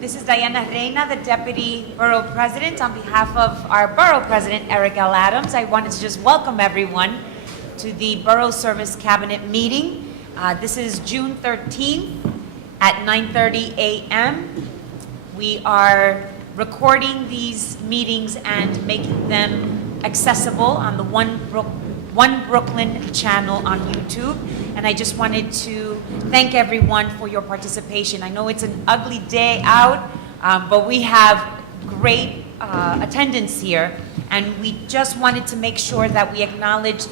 This is Diana Reina, the Deputy Borough President. On behalf of our Borough President Eric Adams, I wanted to just welcome everyone to the Borough Service Cabinet meeting. This is June 13th at 9:30 a.m. We are recording these meetings and making them accessible on the One Brooklyn channel on YouTube. And I just wanted to thank everyone for your participation. I know it's an ugly day out, but we have great attendance here. And we just wanted to make sure that we acknowledge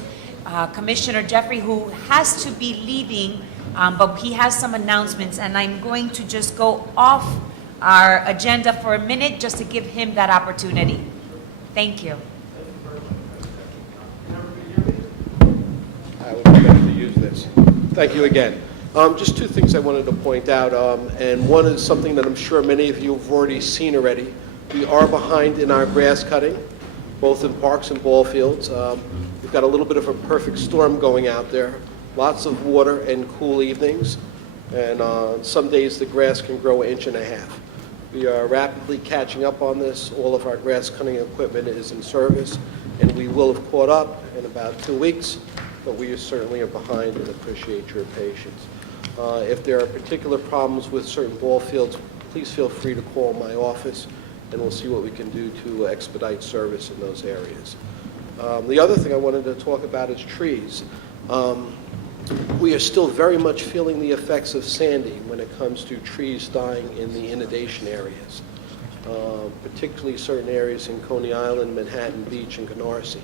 Commissioner Jeffrey, who has to be leaving, but he has some announcements. And I'm going to just go off our agenda for a minute just to give him that opportunity. Thank you. I would be better to use this. Thank you again. Just two things I wanted to point out, and one is something that I'm sure many of you have already seen already. We are behind in our grass cutting, both in parks and ball fields. We've got a little bit of a perfect storm going out there. Lots of water and cool evenings, and some days the grass can grow 1.5 inches. We are rapidly catching up on this. All of our grass cutting equipment is in service, and we will have caught up in about 2 weeks. but we certainly are behind and appreciate your patience. If there are particular problems with certain ball fields, please feel free to call my office, and we'll see what we can do to expedite service in those areas. The other thing I wanted to talk about is trees. We are still very much feeling the effects of Sandy when it comes to trees dying in the inundation areas, particularly certain areas in Coney Island, Manhattan Beach, and Canarsie.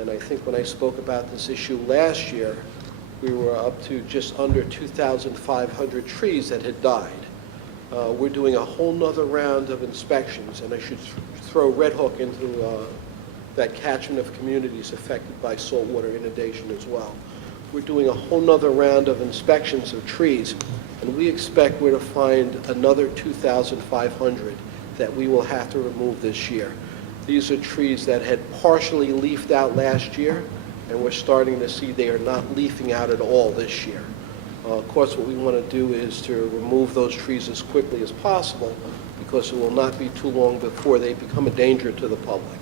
And I think when I spoke about this issue last year, we were up to just under 2,500 trees that had died. We're doing a whole nother round of inspections, and I should throw Red Hook into that catchment of communities affected by saltwater inundation as well. We're doing a whole nother round of inspections of trees, and we expect we're to find another 2,500 that we will have to remove this year. These are trees that had partially leafed out last year, and we're starting to see they are not leafing out at all this year. Of course, what we want to do is to remove those trees as quickly as possible, because it will not be too long before they become a danger to the public.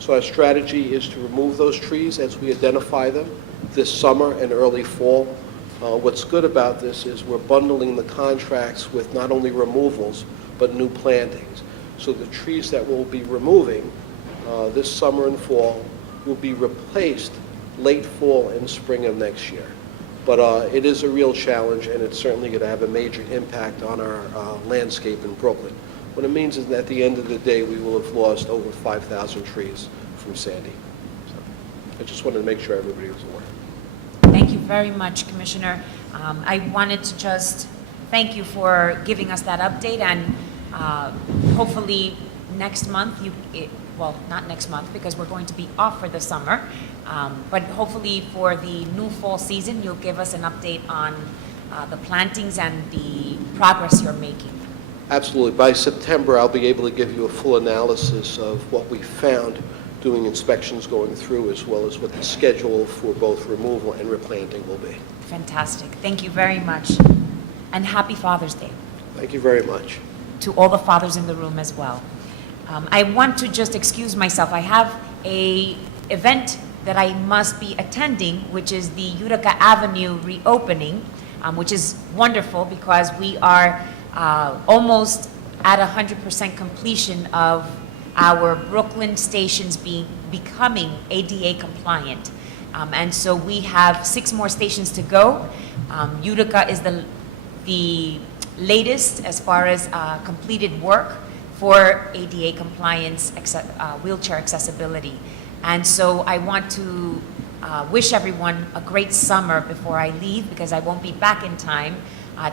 So our strategy is to remove those trees as we identify them this summer and early fall. What's good about this is we're bundling the contracts with not only removals, but new plantings. So the trees that we'll be removing this summer and fall will be replaced late fall and spring of next year. But it is a real challenge, and it's certainly going to have a major impact on our landscape in Brooklyn. What it means is that at the end of the day, we will have lost over 5,000 trees from Sandy. So I just wanted to make sure everybody was aware. Thank you very much, Commissioner. I wanted to just thank you for giving us that update, and hopefully next month, well, not next month because we're going to be off for the summer, but hopefully for the new fall season, you'll give us an update on the plantings and the progress you're making. Absolutely. By September, I'll be able to give you a full analysis of what we found doing inspections going through, as well as what the schedule for both removal and replanting will be. Fantastic. Thank you very much. And happy Father's Day Thank you very much. to all the fathers in the room as well. I want to just excuse myself. I have an event that I must be attending, which is the Utica Avenue reopening, which is wonderful because we are almost at 100% completion of our Brooklyn stations becoming ADA compliant. And so we have 6 more stations to go. Utica is the latest as far as completed work for ADA compliance, wheelchair accessibility. And so I want to wish everyone a great summer before I leave, because I won't be back in time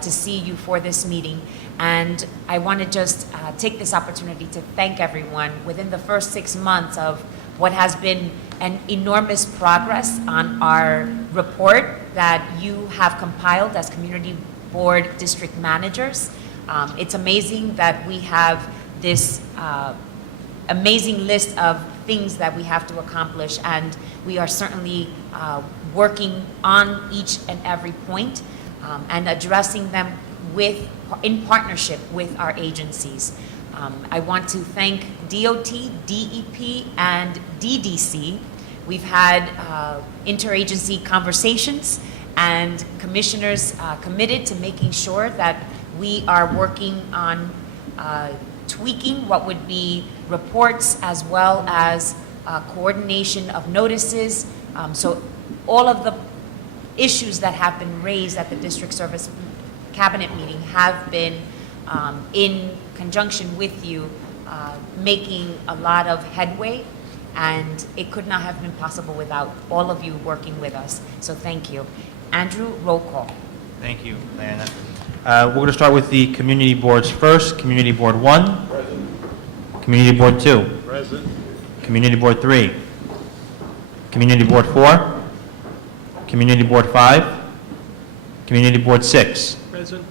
to see you for this meeting. And I want to just take this opportunity to thank everyone within the first 6 months of what has been an enormous progress on our report that you have compiled as community board district managers. It's amazing that we have this amazing list of things that we have to accomplish, and we are certainly working on each and every point and addressing them in partnership with our agencies. I want to thank DOT, DEP, and DDC. We've had interagency conversations, and commissioners committed to making sure that we are working on tweaking what would be reports, as well as coordination of notices. So all of the issues that have been raised at the District Service Cabinet meeting have been in conjunction with you, making a lot of headway, and it could not have been possible without all of you working with us. So thank you. Andrew, roll call. Thank you, Diana. We're going to start with the community boards first. Community Board 1. Present. Community Board 2. Present. Community Board 3. Community Board 4. Community Board 5. Community Board 6. Present.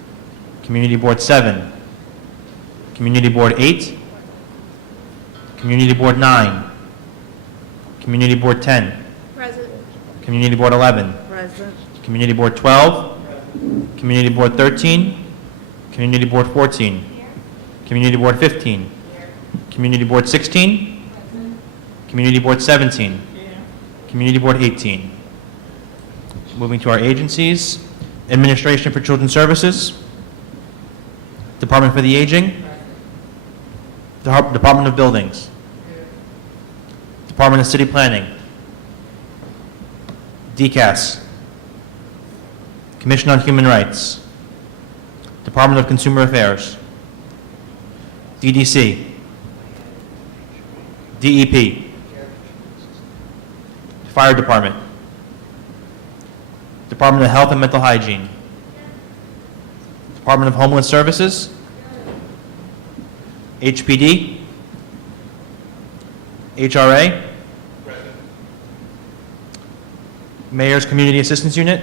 Community Board 7. Community Board 8. Community Board 9. Community Board 10. Present. Community Board 11. Present. Community Board 12. Community Board 13. Community Board 14. Community Board 15. Community Board 16. Community Board 17. Community Board 18. Moving to our agencies. Administration for Children's Services. Department for the Aging. Department of Buildings. Department of City Planning. DCAS. Commission on Human Rights. Department of Consumer Affairs. DDC. DEP. Fire Department. Department of Health and Mental Hygiene. Department of Homeland Services. HPD. HRA. Mayor's Community Assistance Unit.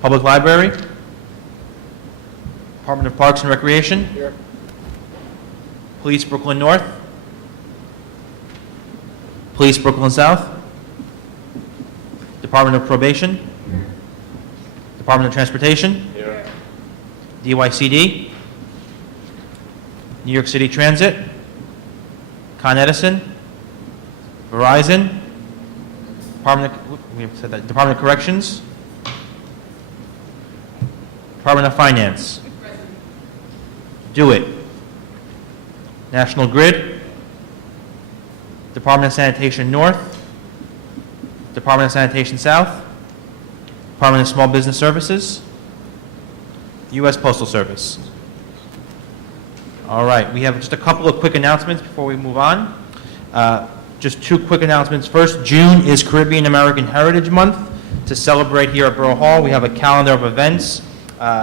Public Library. Department of Parks and Recreation. Here. Police Brooklyn North. Police Brooklyn South. Department of Probation. Department of Transportation. Here. DYCD. New York City Transit. Con Edison. Verizon. Department of Corrections. Department of Finance. Do It. National Grid. Department of Sanitation North. Department of Sanitation South. Department of Small Business Services. U.S. Postal Service. All right, we have just a couple of quick announcements before we move on. Just two quick announcements. First, June is Caribbean American Heritage Month. To celebrate here at Borough Hall, we have a calendar of events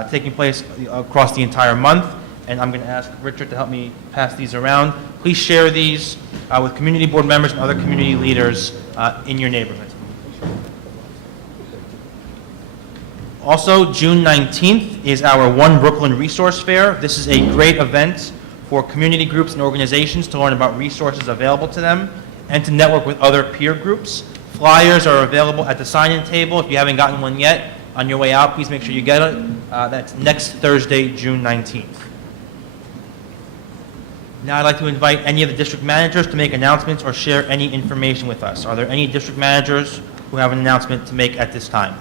taking place across the entire month, and I'm going to ask Richard to help me pass these around. Please share these with community board members and other community leaders in your neighborhood. Also, June 19th is our One Brooklyn Resource Fair. This is a great event for community groups and organizations to learn about resources available to them and to network with other peer groups. Flyers are available at the sign-in table. If you haven't gotten one yet, on your way out, please make sure you get it. That's next Thursday, June 19th. Now I'd like to invite any of the district managers to make announcements or share any information with us. Are there any district managers who have an announcement to make at this time?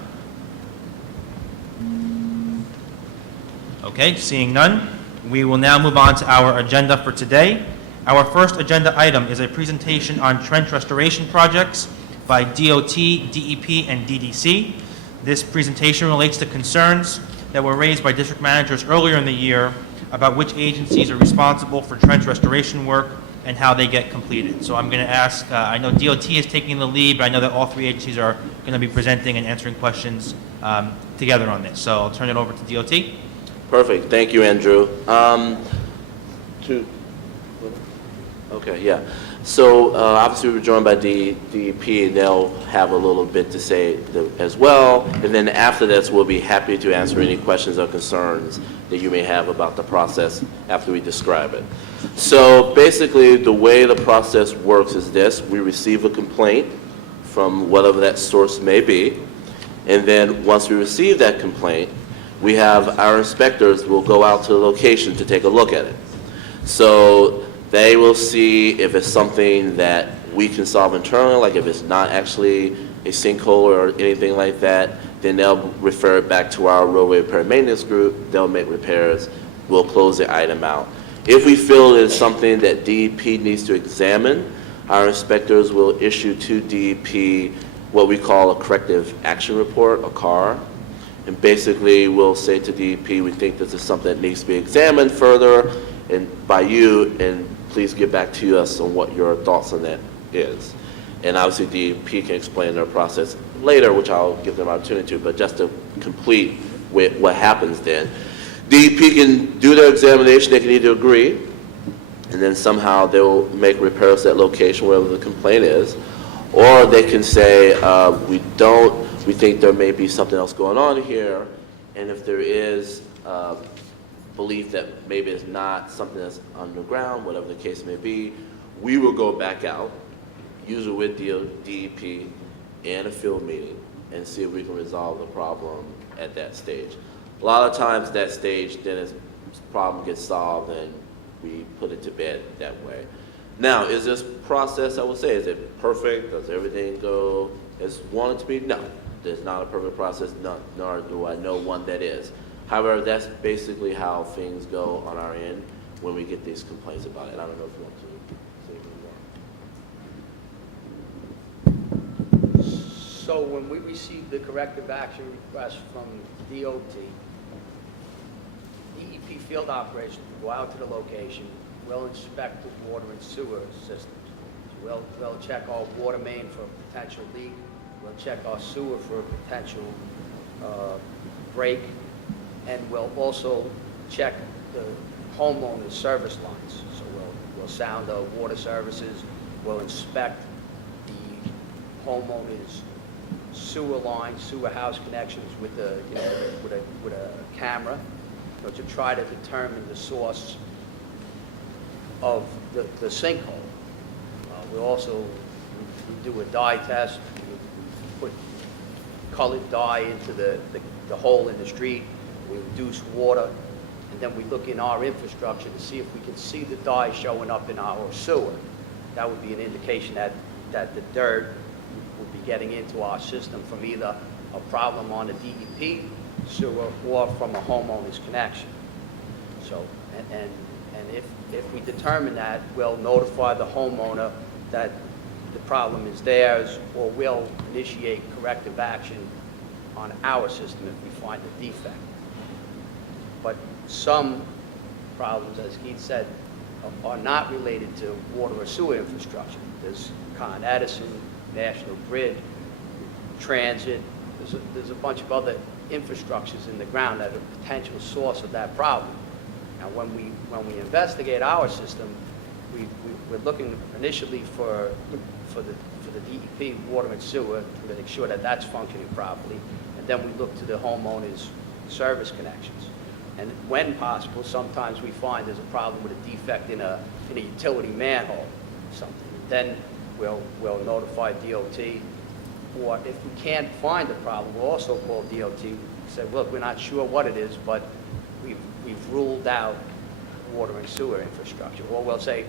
Okay, seeing none, we will now move on to our agenda for today. Our first agenda item is a presentation on trench restoration projects by DOT, DEP, and DDC. This presentation relates to concerns that were raised by district managers earlier in the year about which agencies are responsible for trench restoration work and how they get completed. So I'm going to ask, I know DOT is taking the lead, but I know that all three agencies are going to be presenting and answering questions together on this. So I'll turn it over to DOT. Perfect. Thank you, Andrew. So obviously we're joined by DEP. They'll have a little bit to say as well. And then after this, we'll be happy to answer any questions or concerns that you may have about the process after we describe it. So basically, the way the process works is this. We receive a complaint from whatever that source may be. And then once we receive that complaint, we have our inspectors will go out to the location to take a look at it. So they will see if it's something that we can solve internally, like if it's not actually a sinkhole or anything like that, then they'll refer it back to our roadway repair maintenance group. They'll make repairs. We'll close the item out. If we feel it's something that DEP needs to examine, our inspectors will issue to DEP what we call a corrective action report, a CAR. And basically, we'll say to DEP, we think this is something that needs to be examined further and by you, and please get back to us on what your thoughts on that is. And obviously, DEP can explain their process later, which I'll give them opportunity to, but just to complete with what happens then. DEP can do their examination, they can either agree, and then somehow they'll make repairs to that location, wherever the complaint is, or they can say, we think there may be something else going on here, and if there is belief that maybe it's not something that's underground, whatever the case may be, we will go back out, usually with DEP and a field meeting, and see if we can resolve the problem at that stage. A lot of times that stage, then the problem gets solved and we put it to bed that way. Now, is this process, I would say, is it perfect? Does everything go as wanted to be? No. There's not a perfect process, nor do I know one that is. However, that's basically how things go on our end when we get these complaints about it. I don't know if you want to say anything more. So when we receive the corrective action request from DOT, DEP field operations will go out to the location, will inspect the water and sewer systems. We'll check our water main for a potential leak. We'll check our sewer for a potential break. And we'll also check the homeowner's service lines. So we'll sound the water services, we'll inspect the homeowner's sewer lines, sewer house connections with with a camera, to try to determine the source of the sinkhole. We do a dye test. We put colored dye into the hole in the street. We reduce water, and then we look in our infrastructure to see if we can see the dye showing up in our sewer. That would be an indication that the dirt would be getting into our system from either a problem on the DEP sewer or from a homeowner's connection. So, and if we determine that, we'll notify the homeowner that the problem is theirs, or we'll initiate corrective action on our system if we find a defect. But some problems, as Keith said, are not related to water or sewer infrastructure. There's Con Edison, National Grid, transit. There's a bunch of other infrastructures in the ground that are a potential source of that problem. Now, when we investigate our system, we're looking initially for the DEP water and sewer to make sure that that's functioning properly, and then we look to the homeowner's service connections. And when possible, sometimes we find there's a problem with a defect in a utility manhole or something. Then we'll notify DOT, or if we can't find the problem, we'll also call DOT and say, look, we're not sure what it is, but we've ruled out water and sewer infrastructure. Or we'll say,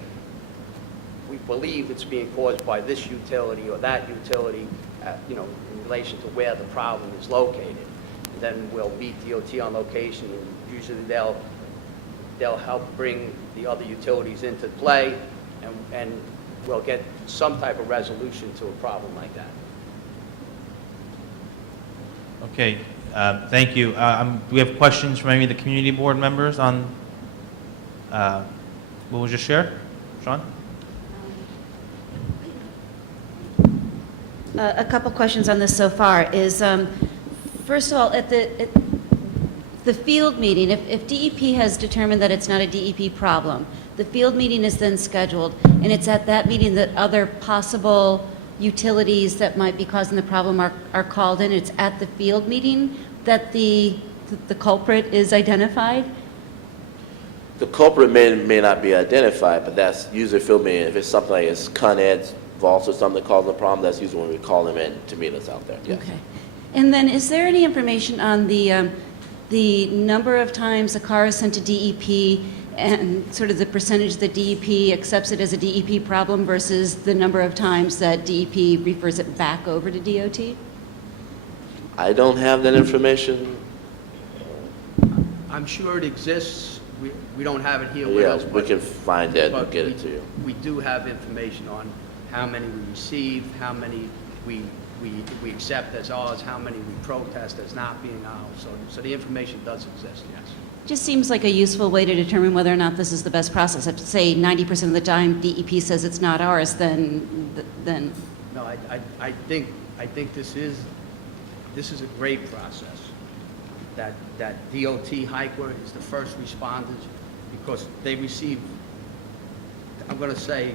we believe it's being caused by this utility or that utility, in relation to where the problem is located. And then we'll meet DOT on location, and usually they'll help bring the other utilities into play, and we'll get some type of resolution to a problem like that. Okay, thank you. Do we have questions from any of the community board members on what was just shared? Sean? A couple questions on this so far is, first of all, at the field meeting, if DEP has determined that it's not a DEP problem, the field meeting is then scheduled, and it's at that meeting that other possible utilities that might be causing the problem are called in. It's at the field meeting that the culprit is identified? The culprit may not be identified, but that's usually field meeting. If it's something like it's Con Ed's vaults or something that causes the problem, that's usually when we call them in to meet us out there. Yes. Okay. And then is there any information on the number of times a car is sent to DEP and sort of the percentage that DEP accepts it as a DEP problem versus the number of times that DEP refers it back over to DOT? I don't have that information. I'm sure it exists. We don't have it here with us. Yeah, we can find that and get it to you. We do have information on how many we receive, how many we accept as ours, how many we protest as not being ours. So the information does exist, yes. Just seems like a useful way to determine whether or not this is the best process. If, say, 90% of the time DEP says it's not ours, then. No, I think this is a great process. That DOT hiker is the first responders, because they receive, I'm going to say,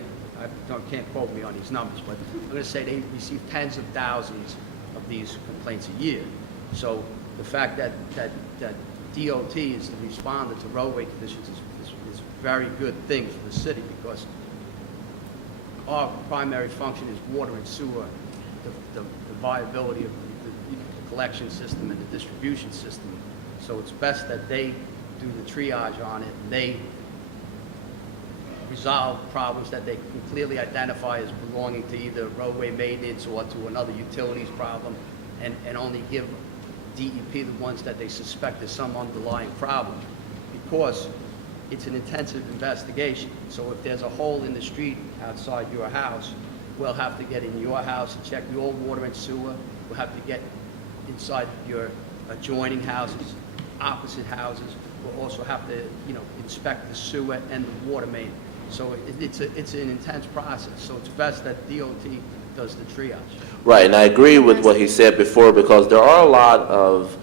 can't quote me on these numbers, but I'm going to say they receive tens of thousands of these complaints a year. So the fact that DOT is the responder to roadway conditions is a very good thing for the city, because our primary function is water and sewer, the viability of the collection system and the distribution system. So it's best that they do the triage on it, and they resolve problems that they can clearly identify as belonging to either roadway maintenance or to another utilities problem. and only give DEP the ones that they suspect is some underlying problem, because it's an intensive investigation. So if there's a hole in the street outside your house, we'll have to get in your house and check your water and sewer. We'll have to get inside your adjoining houses, opposite houses. We'll also have to, inspect the sewer and the water main. So it's an intense process. So it's best that DOT does the triage. Right, and I agree with what he said before, because there are a lot of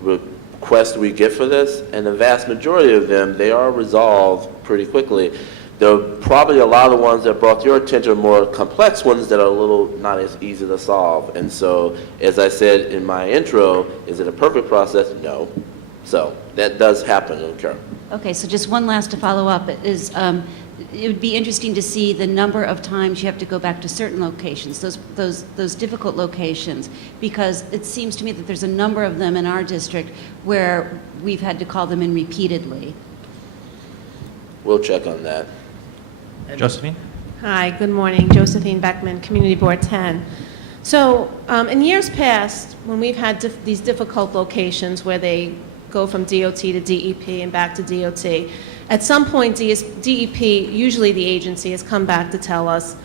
requests we get for this, and the vast majority of them, they are resolved pretty quickly. There are probably a lot of the ones that brought to your attention are more complex ones that are a little not as easy to solve. And so, as I said in my intro, is it a perfect process? No. So that does happen and occur. Okay, so just one last to follow up is, it would be interesting to see the number of times you have to go back to certain locations, those difficult locations, because it seems to me that there's a number of them in our district where we've had to call them in repeatedly. We'll check on that. Josephine? Hi, good morning. Josephine Beckman, Community Board 10. So in years past, when we've had these difficult locations where they go from DOT to DEP and back to DOT, at some point DEP, usually the agency, has come back to tell us,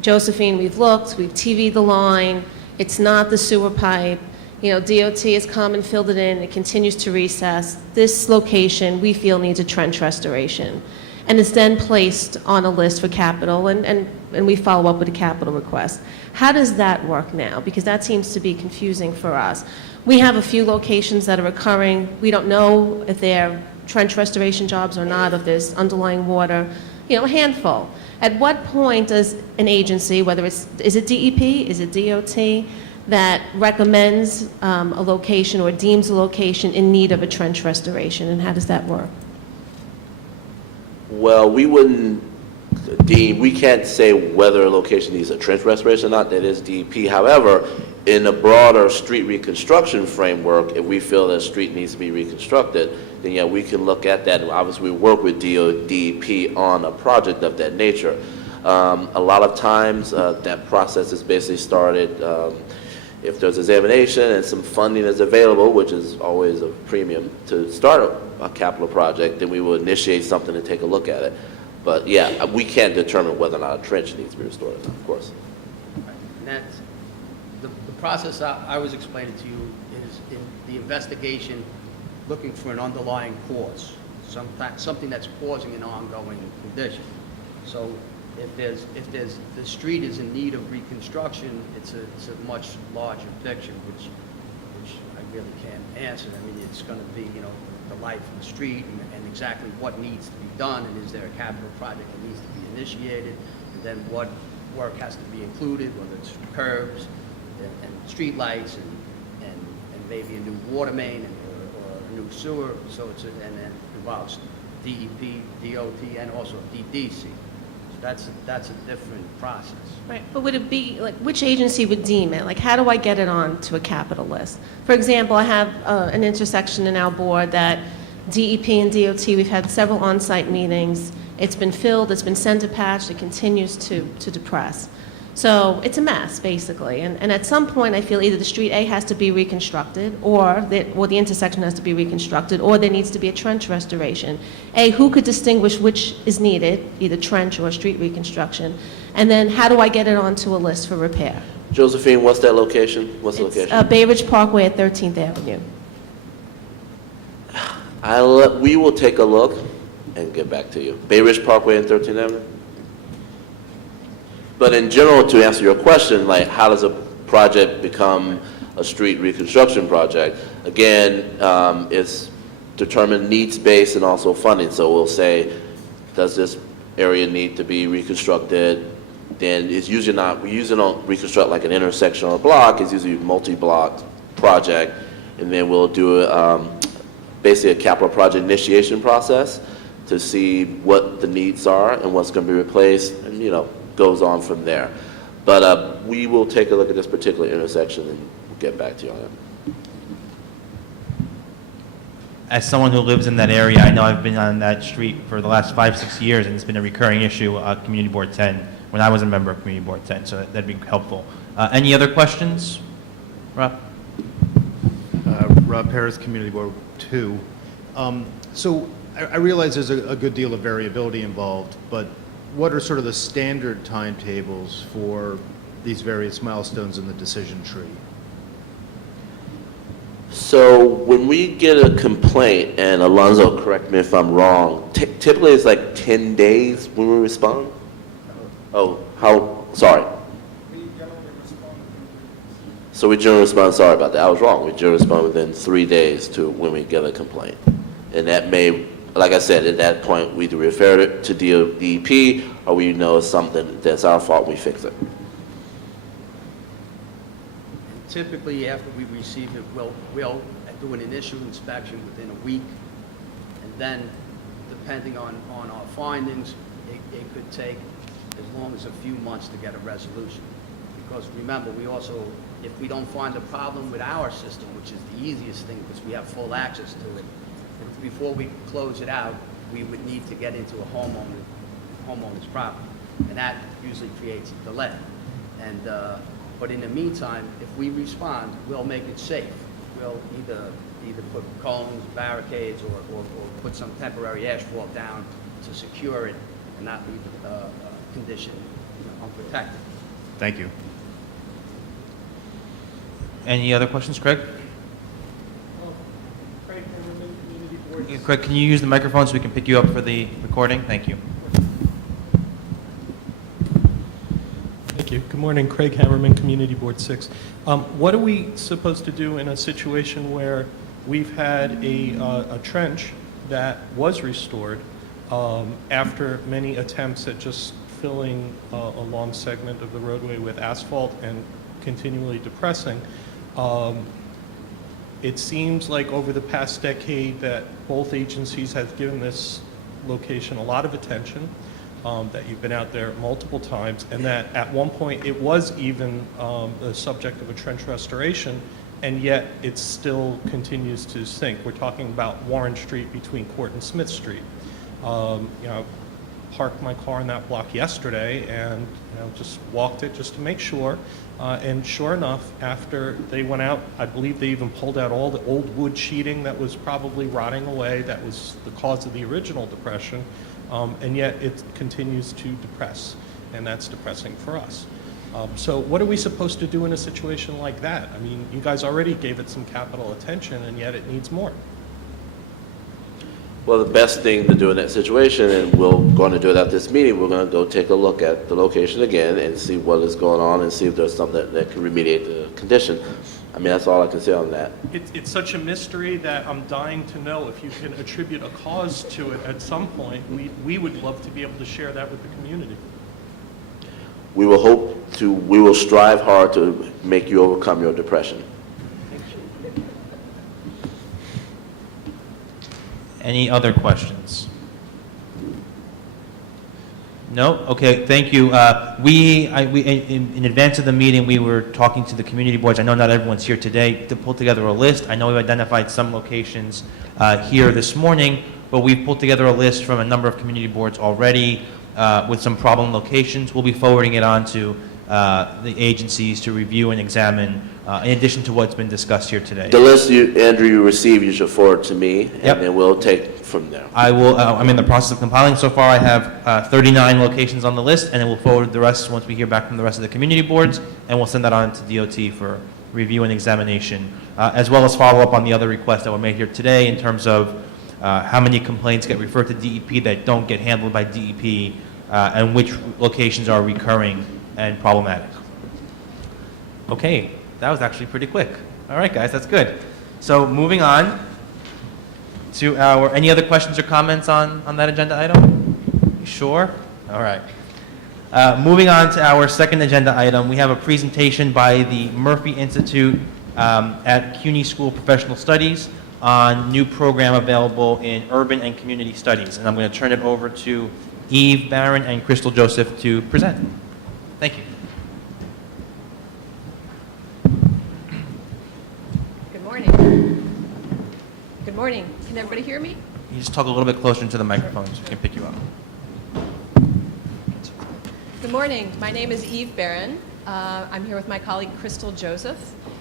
Josephine, we've looked, we've TV'd the line, it's not the sewer pipe, DOT has come and filled it in, it continues to recess. This location, we feel, needs a trench restoration. And it's then placed on a list for capital, and we follow up with a capital request. How does that work now? Because that seems to be confusing for us. We have a few locations that are recurring. We don't know if they're trench restoration jobs or not, if there's underlying water, a handful. At what point does an agency, whether is it DEP, is it DOT, that recommends a location or deems a location in need of a trench restoration, and how does that work? Well, we can't say whether a location needs a trench restoration or not. That is DEP. However, in a broader street reconstruction framework, if we feel that a street needs to be reconstructed, then yeah, we can look at that. And obviously, we work with DEP on a project of that nature. A lot of times, that process is basically started if there's examination and some funding is available, which is always a premium to start a capital project, then we will initiate something to take a look at it. But yeah, we can't determine whether or not a trench needs to be restored, of course. And that's, the process I was explaining to you is in the investigation, looking for an underlying cause, something that's causing an ongoing condition. So if the street is in need of reconstruction, it's a much larger picture, which I really can't answer. I mean, it's going to be, the life of the street and exactly what needs to be done, and is there a capital project that needs to be initiated, and then what work has to be included, whether it's curbs and street lights and maybe a new water main or a new sewer. So and then involves DEP, DOT, and also DDC. That's a different process. Right, but would it be, which agency would deem it? How do I get it on to a capital list? For example, I have an intersection in our board that DEP and DOT, we've had several on-site meetings. It's been filled, it's been center patched, it continues to depress. So it's a mess, basically. And at some point, I feel either the street A has to be reconstructed, or the intersection has to be reconstructed, or there needs to be a trench restoration. Who could distinguish which is needed, either trench or street reconstruction? And then how do I get it onto a list for repair? Josephine, what's that location? What's the location? It's Bay Ridge Parkway at 13th Avenue. We will take a look and get back to you. Bay Ridge Parkway and 13th Avenue? But in general, to answer your question, how does a project become a street reconstruction project? Again, it's determined needs-based and also funding. So we'll say, does this area need to be reconstructed? Then it's usually not, we usually don't reconstruct like an intersection or a block. It's usually a multi-block project. And then we'll do basically a capital project initiation process to see what the needs are and what's going to be replaced, and goes on from there. But we will take a look at this particular intersection and get back to you on it. As someone who lives in that area, I know I've been on that street for the last 5-6 years, and it's been a recurring issue at Community Board 10 when I was a member of Community Board 10, so that'd be helpful. Any other questions Rob? Rob Paris, Community Board 2. So I realize there's a good deal of variability involved, but what are sort of the standard timetables for these various milestones in the decision tree? So when we get a complaint, and Alonzo, correct me if I'm wrong, typically it's like 10 days when we respond? Oh, sorry. So we generally respond, sorry about that, I was wrong. We generally respond within 3 days to when we get a complaint. And that may, like I said, at that point, we either refer it to DEP, or we know something that's our fault, we fix it. Typically, after we receive it, we'll do an initial inspection within a week, and then, depending on our findings, it could take as long as a few months to get a resolution. Because remember, we also, if we don't find a problem with our system, which is the easiest thing because we have full access to it, before we close it out, we would need to get into a homeowner's property, and that usually creates a delay. And but in the meantime, if we respond, we'll make it safe. We'll either put cones, barricades, or put some temporary asphalt down to secure it and not leave the condition unprotected. Thank you. Any other questions, Craig? Craig, can you use the microphone so we can pick you up for the recording? Thank you. Thank you. Good morning, Craig Hammerman, Community Board 6. What are we supposed to do in a situation where we've had a trench that was restored after many attempts at just filling a long segment of the roadway with asphalt and continually depressing? It seems like over the past decade that both agencies have given this location a lot of attention, that you've been out there multiple times, and that at one point it was even the subject of a trench restoration, and yet it still continues to sink. We're talking about Warren Street between Court and Smith Street. Parked my car in that block yesterday and just walked it just to make sure. And sure enough, after they went out, I believe they even pulled out all the old wood sheeting that was probably rotting away. That was the cause of the original depression. And yet it continues to depress, and that's depressing for us. So what are we supposed to do in a situation like that? I mean, you guys already gave it some capital attention, and yet it needs more. Well, the best thing to do in that situation, and we're going to do it at this meeting, we're going to go take a look at the location again and see what is going on and see if there's something that can remediate the condition. I mean, that's all I can say on that. It's such a mystery that I'm dying to know if you can attribute a cause to it at some point. We would love to be able to share that with the community. We will strive hard to make you overcome your depression. Any other questions? No? Okay, thank you. In advance of the meeting, we were talking to the community boards. I know not everyone's here today to pull together a list. I know we've identified some locations here this morning, but we've pulled together a list from a number of community boards already with some problem locations. We'll be forwarding it on to the agencies to review and examine, in addition to what's been discussed here today. The list you receive, you should forward to me, and Yep. then we'll take from there. I will. I'm in the process of compiling. So far, I have 39 locations on the list, and then we'll forward the rest once we hear back from the rest of the community boards, and we'll send that on to DOT for review and examination, as well as follow up on the other requests that were made here today in terms of how many complaints get referred to DEP that don't get handled by DEP, and which locations are recurring and problematic. Okay, that was actually pretty quick. All right, guys, that's good. So moving on to any other questions or comments on that agenda item? You sure? All right. Moving on to our second agenda item, we have a presentation by the Murphy Institute at CUNY School of Professional Studies on new program available in urban and community studies. And I'm going to turn it over to Eve Barron and Crystal Joseph to present. Thank you. Good morning. Good morning. Can everybody hear me? You just talk a little bit closer into the microphone so we can pick you up. Good morning. My name is Eve Barron. I'm here with my colleague Crystal Joseph,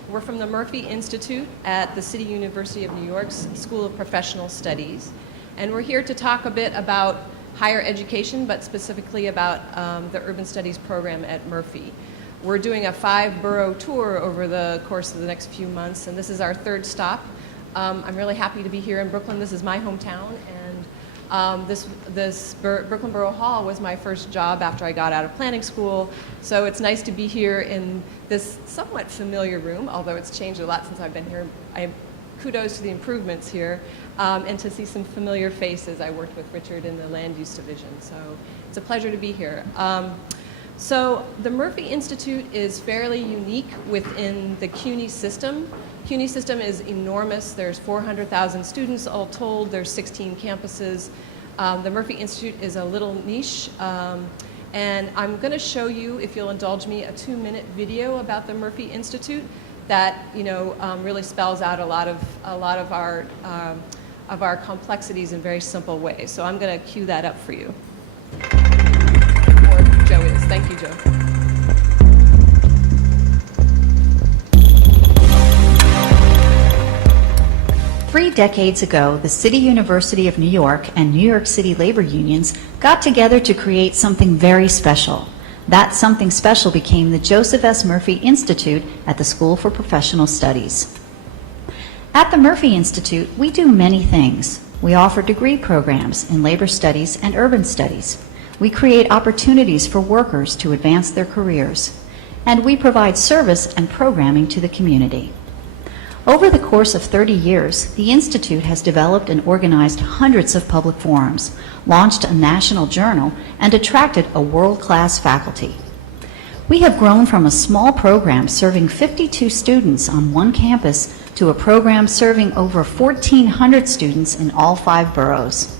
We're from the Murphy Institute at the City University of New York's School of Professional Studies. And we're here to talk a bit about higher education, but specifically about the Urban Studies program at Murphy. We're doing a 5-borough tour over the course of the next few months, and this is our 3rd stop. I'm really happy to be here in Brooklyn. This is my hometown, and this Brooklyn Borough Hall was my first job after I got out of planning school. So it's nice to be here in this somewhat familiar room, although it's changed a lot since I've been here. Kudos to the improvements here, and to see some familiar faces. I worked with Richard in the land use division, so it's a pleasure to be here. So the Murphy Institute is fairly unique within the CUNY system. CUNY system is enormous. There's 400,000 students all told. There's 16 campuses. The Murphy Institute is a little niche. And I'm going to show you, if you'll indulge me, a 2-minute video about the Murphy Institute that really spells out a lot of our complexities in very simple ways. So I'm going to cue that up for you. Or Joe is. Thank you, Joe. 3 decades ago, the City University of New York and New York City labor unions got together to create something very special. That something special became the Joseph S. Murphy Institute at the School for Professional Studies. At the Murphy Institute, we do many things. We offer degree programs in labor studies and urban studies. We create opportunities for workers to advance their careers. And we provide service and programming to the community. Over the course of 30 years, the Institute has developed and organized hundreds of public forums, launched a national journal, and attracted a world-class faculty. We have grown from a small program serving 52 students on one campus to a program serving over 1,400 students in all 5 boroughs.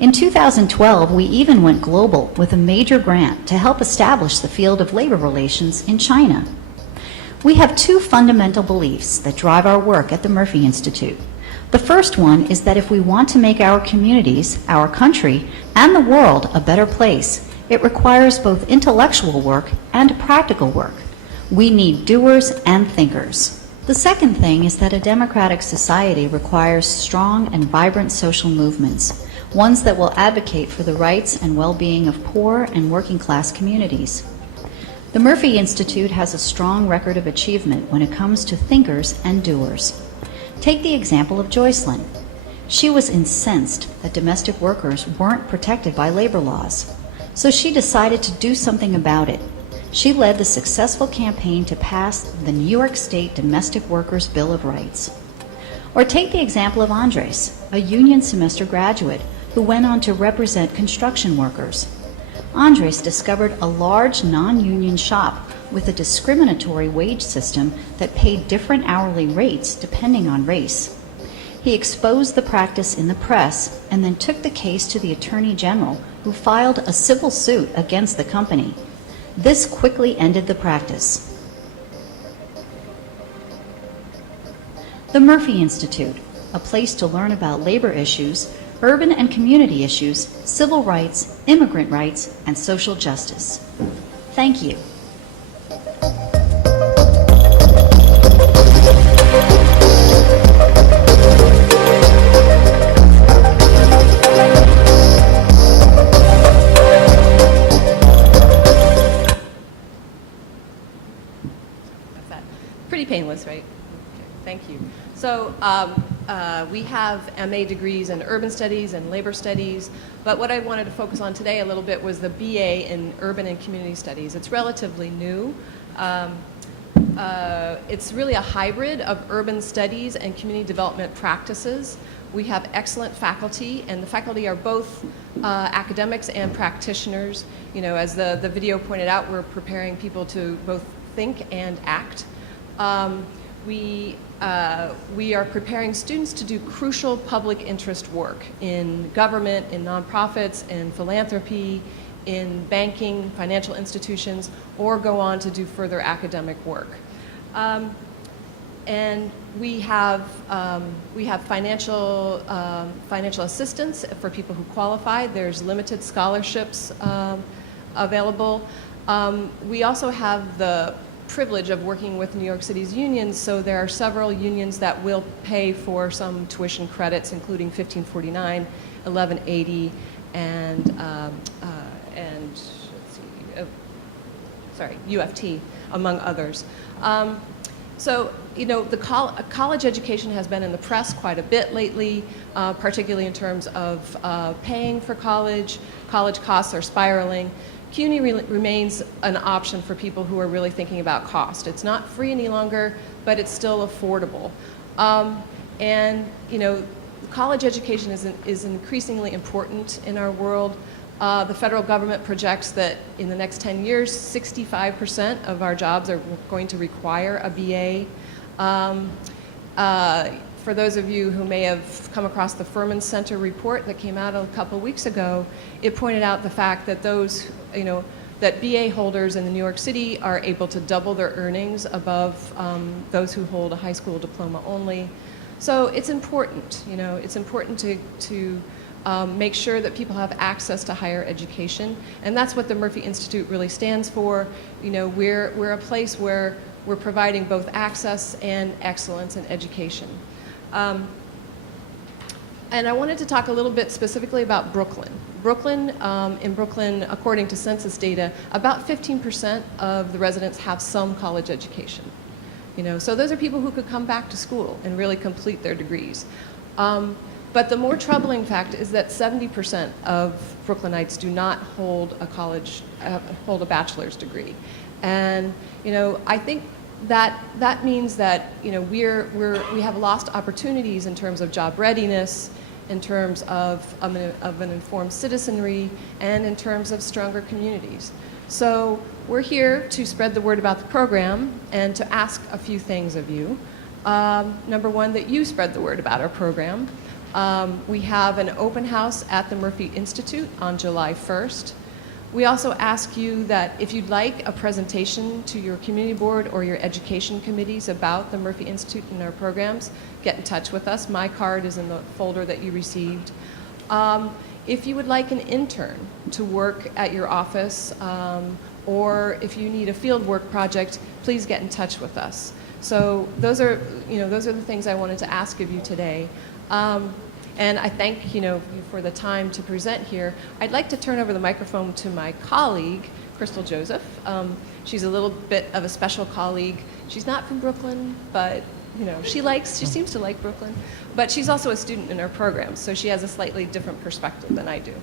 In 2012, we even went global with a major grant to help establish the field of labor relations in China. We have 2 fundamental beliefs that drive our work at the Murphy Institute. The first one is that if we want to make our communities, our country, and the world a better place, it requires both intellectual work and practical work. We need doers and thinkers. The second thing is that a democratic society requires strong and vibrant social movements, ones that will advocate for the rights and well-being of poor and working-class communities. The Murphy Institute has a strong record of achievement when it comes to thinkers and doers. Take the example of Joycelyn. She was incensed that domestic workers weren't protected by labor laws, so she decided to do something about it. She led the successful campaign to pass the New York State Domestic Workers Bill of Rights. Or take the example of Andres, a union semester graduate who went on to represent construction workers. Andres discovered a large non-union shop with a discriminatory wage system that paid different hourly rates depending on race. He exposed the practice in the press and then took the case to the Attorney General, who filed a civil suit against the company. This quickly ended the practice. The Murphy Institute, a place to learn about labor issues, urban and community issues, civil rights, immigrant rights, and social justice. Thank you. That's that. Pretty painless, right? Okay, thank you. So we have MA degrees in urban studies and labor studies, but what I wanted to focus on today a little bit was the BA in urban and community studies. It's relatively new. It's really a hybrid of urban studies and community development practices. We have excellent faculty, and the faculty are both academics and practitioners. You know, as the video pointed out, we're preparing people to both think and act. We are preparing students to do crucial public interest work in government, in nonprofits, in philanthropy, in banking, financial institutions, or go on to do further academic work. And we have financial assistance for people who qualify. There's limited scholarships available. We also have the privilege of working with New York City's unions, so there are several unions that will pay for some tuition credits, including 1549, 1180, and UFT, among others. So, you know, the college education has been in the press quite a bit lately, particularly in terms of paying for college. College costs are spiraling. CUNY remains an option for people who are really thinking about cost. It's not free any longer, but it's still affordable. And, you know, college education is increasingly important in our world. The federal government projects that in the next 10 years, 65% of our jobs are going to require a BA. For those of you who may have come across the Furman Center report that came out a couple weeks ago, it pointed out the fact that those, you know, that BA holders in New York City are able to double their earnings above those who hold a high school diploma only. So it's important, you know, it's important to make sure that people have access to higher education, and that's what the Murphy Institute really stands for. You know, we're a place where we're providing both access and excellence in education. And I wanted to talk a little bit specifically about Brooklyn. In Brooklyn, according to census data, about 15% of the residents have some college education. You know, so those are people who could come back to school and really complete their degrees. But the more troubling fact is that 70% of Brooklynites do not hold a bachelor's degree. And, you know, I think that means that, you know, we have lost opportunities in terms of job readiness, in terms of an informed citizenry, and in terms of stronger communities. So we're here to spread the word about the program and to ask a few things of you. Number one, that you spread the word about our program. We have an open house at the Murphy Institute on July 1st. We also ask you that if you'd like a presentation to your community board or your education committees about the Murphy Institute and our programs, get in touch with us. My card is in the folder that you received. If you would like an intern to work at your office, or if you need a field work project, please get in touch with us. So those are the things I wanted to ask of you today. And I thank you for the time to present here. I'd like to turn over the microphone to my colleague, Crystal Joseph. She's a little bit of a special colleague. She's not from Brooklyn, but she seems to like Brooklyn. But she's also a student in our program, so she has a slightly different perspective than I do.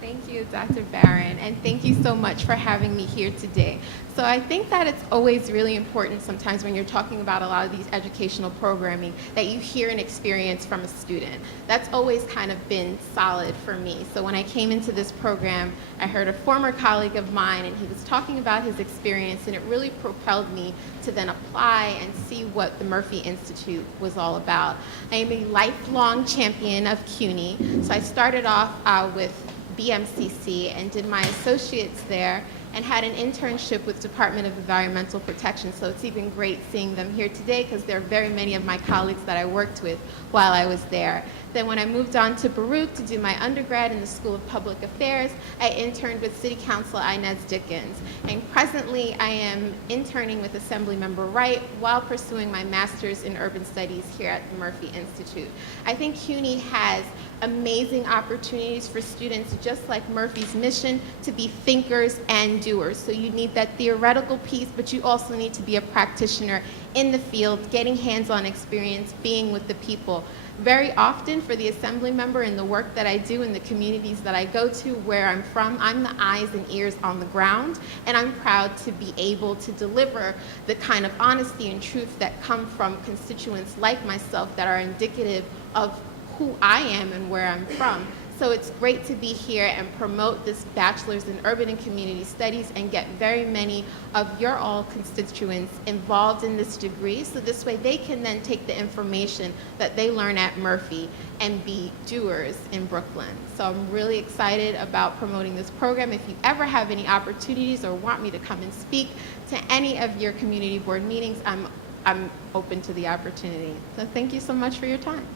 Thank you, Dr. Barron, and thank you so much for having me here today. So I think that it's always really important sometimes when you're talking about a lot of these educational programming that you hear an experience from a student. That's always kind of been solid for me. So when I came into this program, I heard a former colleague of mine, and he was talking about his experience, and it really propelled me to then apply and see what the Murphy Institute was all about. I am a lifelong champion of CUNY, so I started off with BMCC and did my associates there and had an internship with Department of Environmental Protection. So it's even great seeing them here today because there are very many of my colleagues that I worked with while I was there. Then when I moved on to Baruch to do my undergrad in the School of Public Affairs, I interned with City Council Inez Dickens. And presently I am interning with Assemblymember Wright while pursuing my master's in urban studies here at the Murphy Institute. I think CUNY has amazing opportunities for students, just like Murphy's mission, to be thinkers and doers. So you need that theoretical piece, but you also need to be a practitioner in the field, getting hands-on experience, being with the people. Very often for the assembly member and the work that I do in the communities that I go to where I'm from, I'm the eyes and ears on the ground, and I'm proud to be able to deliver the kind of honesty and truth that come from constituents like myself that are indicative of who I am and where I'm from. So it's great to be here and promote this bachelor's in urban and community studies and get very many of your all constituents involved in this degree, so this way they can then take the information that they learn at Murphy and be doers in Brooklyn. So I'm really excited about promoting this program. If you ever have any opportunities or want me to come and speak to any of your community board meetings, I'm open to the opportunity. So thank you so much for your time.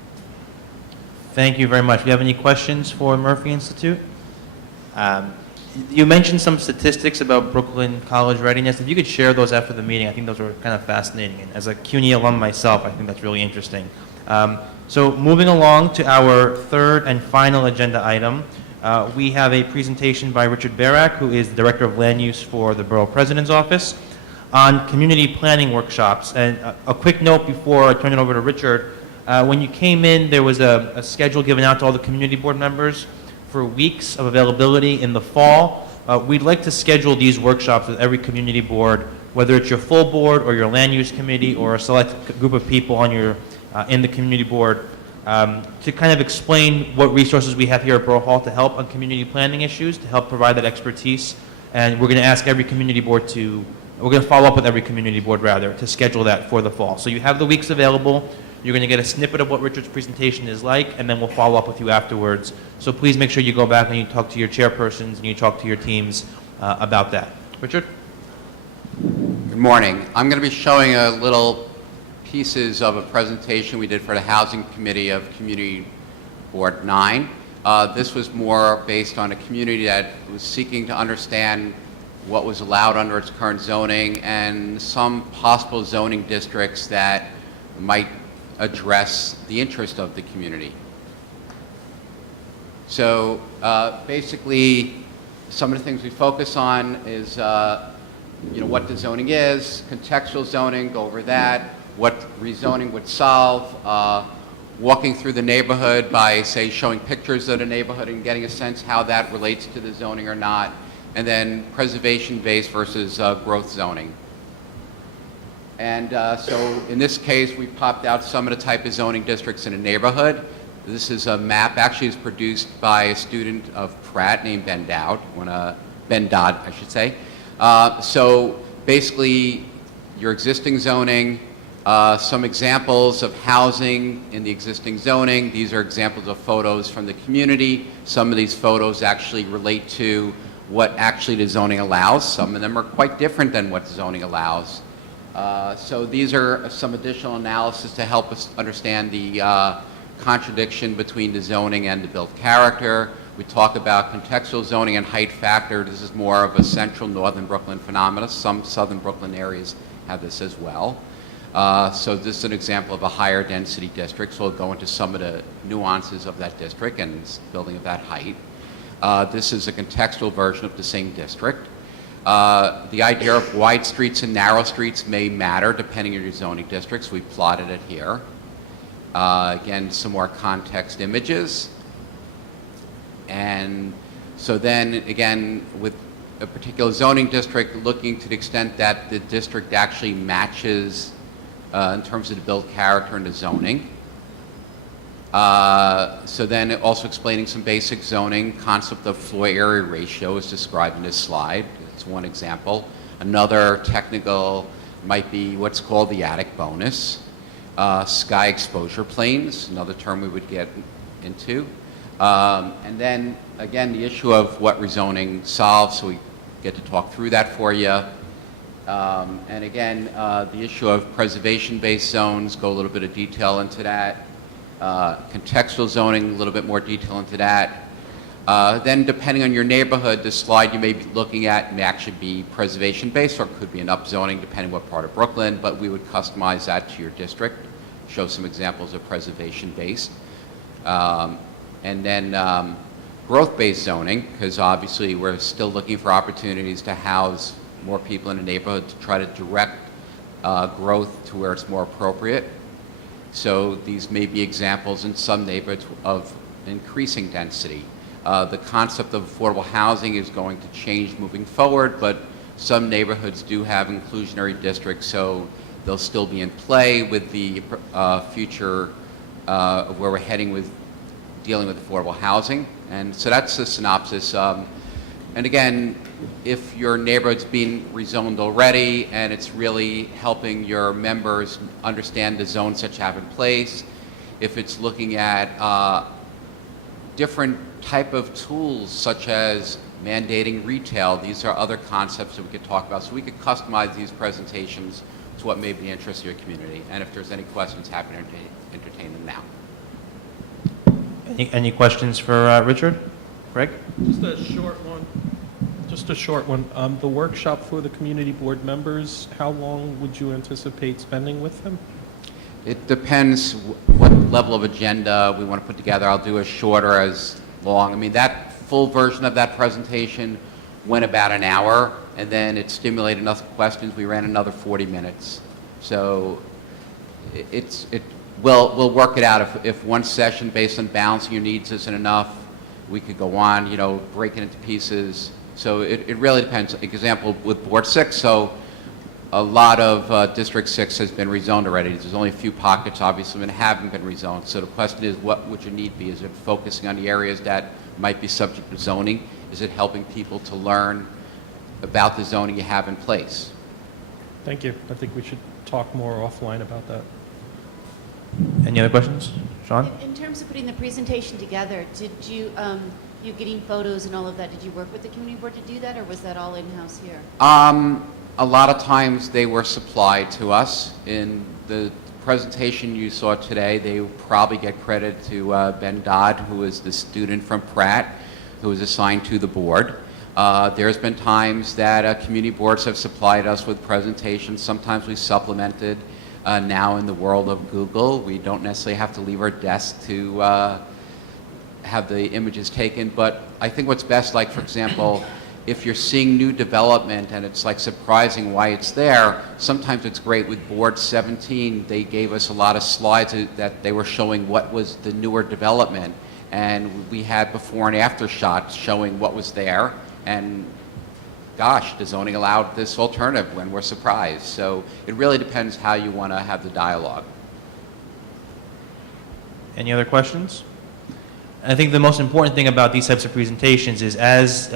Thank you very much. Do you have any questions for Murphy Institute? You mentioned some statistics about Brooklyn College readiness. If you could share those after the meeting, I think those were kind of fascinating. And as a CUNY alum myself, I think that's really interesting. So moving along to our third and final agenda item, we have a presentation by Richard Barak, who is the Director of Land Use for the Borough President's Office, on community planning workshops. And a quick note before I turn it over to Richard, when you came in, there was a schedule given out to all the community board members for weeks of availability in the fall. We'd like to schedule these workshops with every community board, whether it's your full board or your land use committee or a select group of people on your in the community board, to kind of explain what resources we have here at Borough Hall to help on community planning issues, to help provide that expertise. And we're going to ask every community board we're going to follow up with every community board rather, to schedule that for the fall. So you have the weeks available. You're going to get a snippet of what Richard's presentation is like, and then we'll follow up with you afterwards. So please make sure you go back and you talk to your chairpersons and you talk to your teams about that. Richard? Good morning. I'm going to be showing a little pieces of a presentation we did for the Housing Committee of Community Board 9. This was more based on a community that was seeking to understand what was allowed under its current zoning and some possible zoning districts that might address the interest of the community. So basically, some of the things we focus on is what the zoning is, contextual zoning, go over that, what rezoning would solve, walking through the neighborhood by, say, showing pictures of the neighborhood and getting a sense how that relates to the zoning or not, and then preservation-based versus growth zoning. And so in this case, we popped out some of the type of zoning districts in a neighborhood. This is a map, actually is produced by a student of Pratt named Ben Dodd, I should say. So basically, your existing zoning, some examples of housing in the existing zoning. These are examples of photos from the community. Some of these photos actually relate to what actually the zoning allows. Some of them are quite different than what zoning allows. So these are some additional analysis to help us understand the contradiction between the zoning and the built character. We talk about contextual zoning and height factor. This is more of a central northern Brooklyn phenomena. Some southern Brooklyn areas have this as well. So this is an example of a higher density district, so we'll go into some of the nuances of that district and building of that height. This is a contextual version of the same district. The idea of wide streets and narrow streets may matter depending on your zoning districts. We plotted it here. Again, some more context images. And so then, again, with a particular zoning district, looking to the extent that the district actually matches in terms of the built character and the zoning. So then also explaining some basic zoning concept of floor area ratio is described in this slide. It's one example. Another technical might be what's called the attic bonus. Sky exposure planes, another term we would get into. And then, again, the issue of what rezoning solves, so we get to talk through that for you. And again, the issue of preservation-based zones, go a little bit of detail into that. Contextual zoning, a little bit more detail into that. Then depending on your neighborhood, the slide you may be looking at may actually be preservation-based or it could be an upzoning depending what part of Brooklyn, but we would customize that to your district, show some examples of preservation-based. And then growth-based zoning, because obviously we're still looking for opportunities to house more people in the neighborhood to try to direct growth to where it's more appropriate. So these may be examples in some neighborhoods of increasing density. The concept of affordable housing is going to change moving forward, but some neighborhoods do have inclusionary districts, so they'll still be in play with the future of where we're heading with dealing with affordable housing. And so that's the synopsis. And again, if your neighborhood's been rezoned already and it's really helping your members understand the zones that you have in place, if it's looking at different type of tools such as mandating retail, these are other concepts that we could talk about. So we could customize these presentations to what may be interest of your community. And if there's any questions, happy to entertain them now. Any questions for Richard? Greg? Just a short one. Just a short one. The workshop for the community board members, how long would you anticipate spending with them? It depends what level of agenda we want to put together. I'll do as short or as long. I mean, that full version of that presentation went about an hour, and then it stimulated enough questions. We ran another 40 minutes. So we'll work it out. If one session based on balancing your needs isn't enough, we could go on, you know, break it into pieces. So it really depends. Example with Board 6, so a lot of District 6 has been rezoned already. There's only a few pockets, obviously, that haven't been rezoned. So the question is, what would your need be? Is it focusing on the areas that might be subject to zoning? Is it helping people to learn about the zoning you have in place? Thank you. I think we should talk more offline about that. Any other questions? Sean? In terms of putting the presentation together, did you, you getting photos and all of that, did you work with the community board to do that, or was that all in-house here? A lot of times they were supplied to us. In the presentation you saw today, they probably get credit to Ben Dodd, who is the student from Pratt, who was assigned to the board. There's been times that community boards have supplied us with presentations. Sometimes we supplemented. Now in the world of Google, we don't necessarily have to leave our desk to have the images taken, but I think what's best, like for example, if you're seeing new development and it's like surprising why it's there, sometimes it's great. With Board 17, they gave us a lot of slides that they were showing what was the newer development, and we had before and after shots showing what was there, and gosh, the zoning allowed this alternative when we're surprised. So it really depends how you want to have the dialogue. Any other questions? I think the most important thing about these types of presentations is, as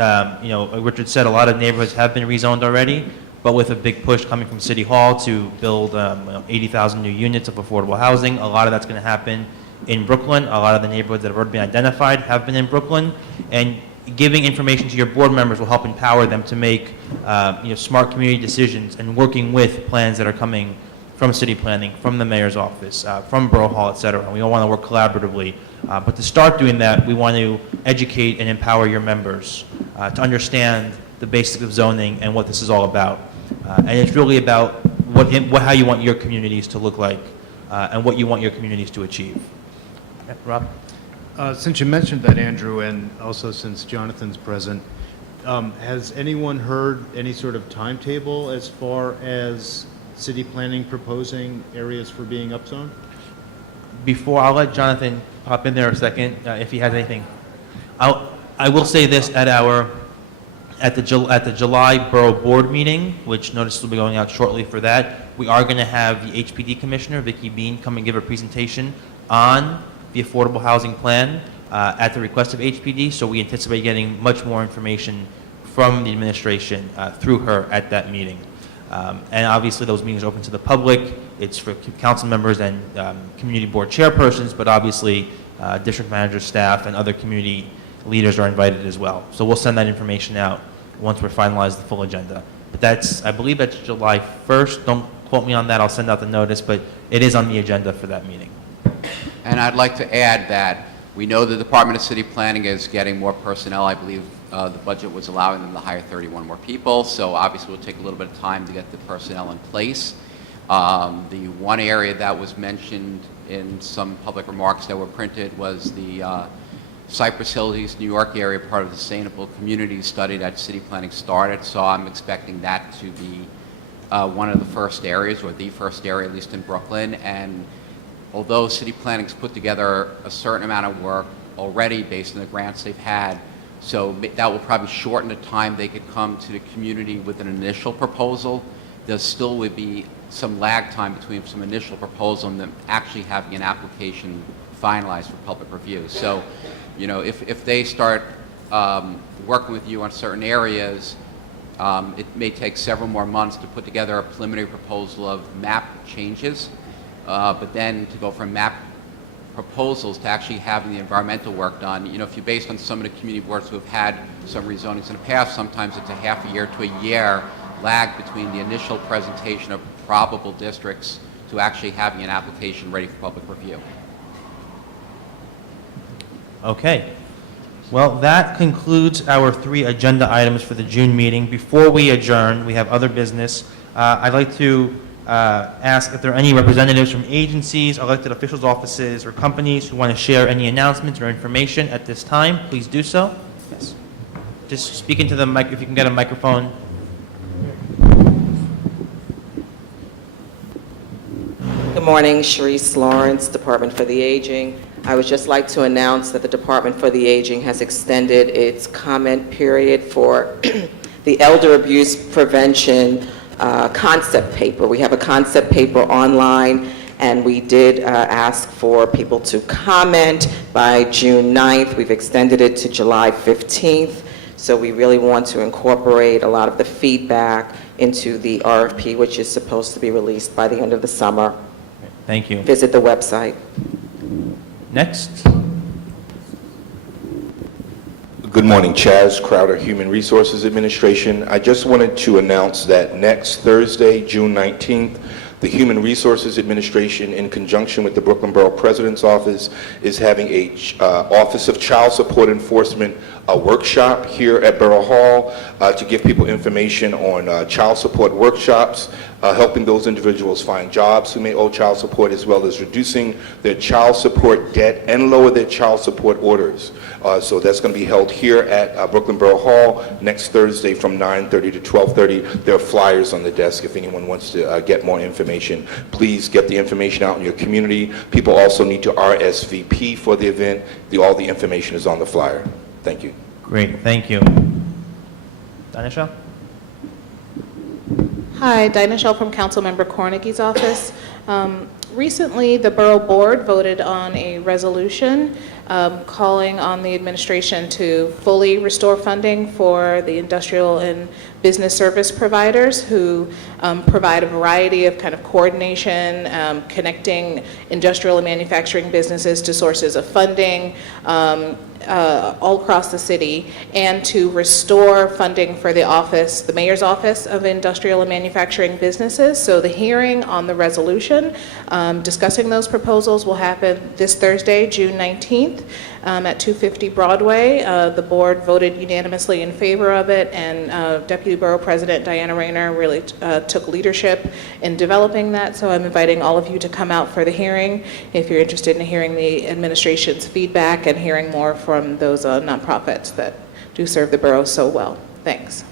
you know, Richard said, a lot of neighborhoods have been rezoned already, but with a big push coming from City Hall to build 80,000 new units of affordable housing, a lot of that's going to happen in Brooklyn. A lot of the neighborhoods that have already been identified have been in Brooklyn, and giving information to your board members will help empower them to make smart community decisions, and working with plans that are coming from city planning, from the mayor's office, from Borough Hall, et cetera. We all want to work collaboratively. But to start doing that, we want to educate and empower your members to understand the basics of zoning and what this is all about. And it's really about how you want your communities to look like and what you want your communities to achieve. Yeah, Rob? Since you mentioned that, Andrew, and also since Jonathan's present, has anyone heard any sort of timetable as far as city planning proposing areas for being upzoned? Before, I'll let Jonathan pop in there a second if he has anything. I will say this: at the July Borough Board meeting, which notice will be going out shortly for that, we are going to have the HPD Commissioner, Vicki Bean, come and give a presentation on the affordable housing plan at the request of HPD. So we anticipate getting much more information from the administration through her at that meeting. And obviously those meetings are open to the public. It's for council members and community board chairpersons, but obviously district managers, staff, and other community leaders are invited as well. So we'll send that information out once we're finalized the full agenda. But I believe that's July 1st. Don't quote me on that. I'll send out the notice, but it is on the agenda for that meeting. And I'd like to add that we know the Department of City Planning is getting more personnel. I believe the budget was allowing them to hire 31 more people, so obviously it will take a little bit of time to get the personnel in place. The one area that was mentioned in some public remarks that were printed was the Cypress Hills, East New York area, part of the Sustainable Communities study that City Planning started, so I'm expecting that to be one of the first areas, or the first area, at least in Brooklyn. And although City Planning's put together a certain amount of work already based on the grants they've had, so that will probably shorten the time they could come to the community with an initial proposal. There still would be some lag time between some initial proposal and them actually having an application finalized for public review. So, you know, if they start working with you on certain areas, it may take several more months to put together a preliminary proposal of map changes. But then to go from map proposals to actually having the environmental work done, you know, if you're based on some of the community boards who have had some rezonings in the past, sometimes it's a half a year to a year lag between the initial presentation of probable districts to actually having an application ready for public review. Okay. Well, that concludes our 3 agenda items for the June meeting. Before we adjourn, we have other business. I'd like to ask if there are any representatives from agencies, elected officials' offices, or companies who want to share any announcements or information at this time. Please do so. Yes. Just speak into the mic if you can get a microphone. Good morning, Sharice Lawrence, Department for the Aging. I would just like to announce that the Department for the Aging has extended its comment period for the elder abuse prevention concept paper. We have a concept paper online, and we did ask for people to comment by June 9th. We've extended it to July 15th, so we really want to incorporate a lot of the feedback into the RFP, which is supposed to be released by the end of the summer. Thank you. Visit the website. Next. Good morning, Chaz Crowder, Human Resources Administration. I just wanted to announce that next Thursday, June 19th, the Human Resources Administration, in conjunction with the Brooklyn Borough President's Office, is having a Office of Child Support Enforcement workshop here at Borough Hall to give people information on child support workshops, helping those individuals find jobs who may owe child support, as well as reducing their child support debt and lower their child support orders. So that's going to be held here at Brooklyn Borough Hall next Thursday from 9:30 to 12:30. There are flyers on the desk if anyone wants to get more information. Please get the information out in your community. People also need to RSVP for the event. All the information is on the flyer. Thank you. Great, thank you. Danisha? Hi, Dinah Shell from Councilmember Cornegie's office. Recently, the Borough Board voted on a resolution calling on the administration to fully restore funding for the industrial and business service providers who provide a variety of kind of coordination, connecting industrial and manufacturing businesses to sources of funding, all across the city, and to restore funding for the Mayor's Office of Industrial and Manufacturing Businesses. So the hearing on the resolution discussing those proposals will happen this Thursday, June 19th, at 250 Broadway. The board voted unanimously in favor of it, and Deputy Borough President Diana Rayner really took leadership in developing that. So I'm inviting all of you to come out for the hearing if you're interested in hearing the administration's feedback and hearing more from those nonprofits that do serve the borough so well. Thanks.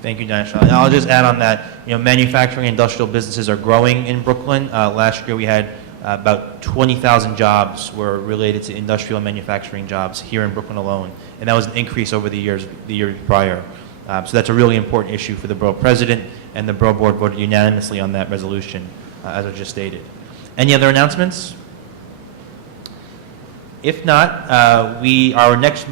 Thank you, Danisha. And I'll just add on that, manufacturing and industrial businesses are growing in Brooklyn. Last year we had about 20,000 jobs were related to industrial and manufacturing jobs here in Brooklyn alone, and that was an increase over the years prior. So that's a really important issue for the Borough President, and the Borough Board voted unanimously on that resolution, as I just stated. Any other announcements? If not, our next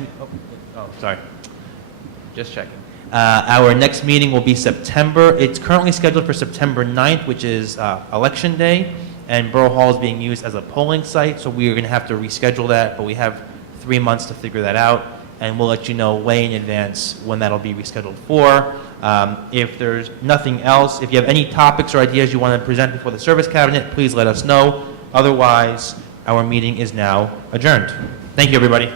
meeting will be September. It's currently scheduled for September 9th, which is Election Day, and Borough Hall is being used as a polling site, so we are going to have to reschedule that, but we have 3 months to figure that out, and we'll let you know way in advance when that'll be rescheduled for. If there's nothing else, if you have any topics or ideas you want to present before the Service Cabinet, please let us know. Otherwise, our meeting is now adjourned. Thank you, everybody.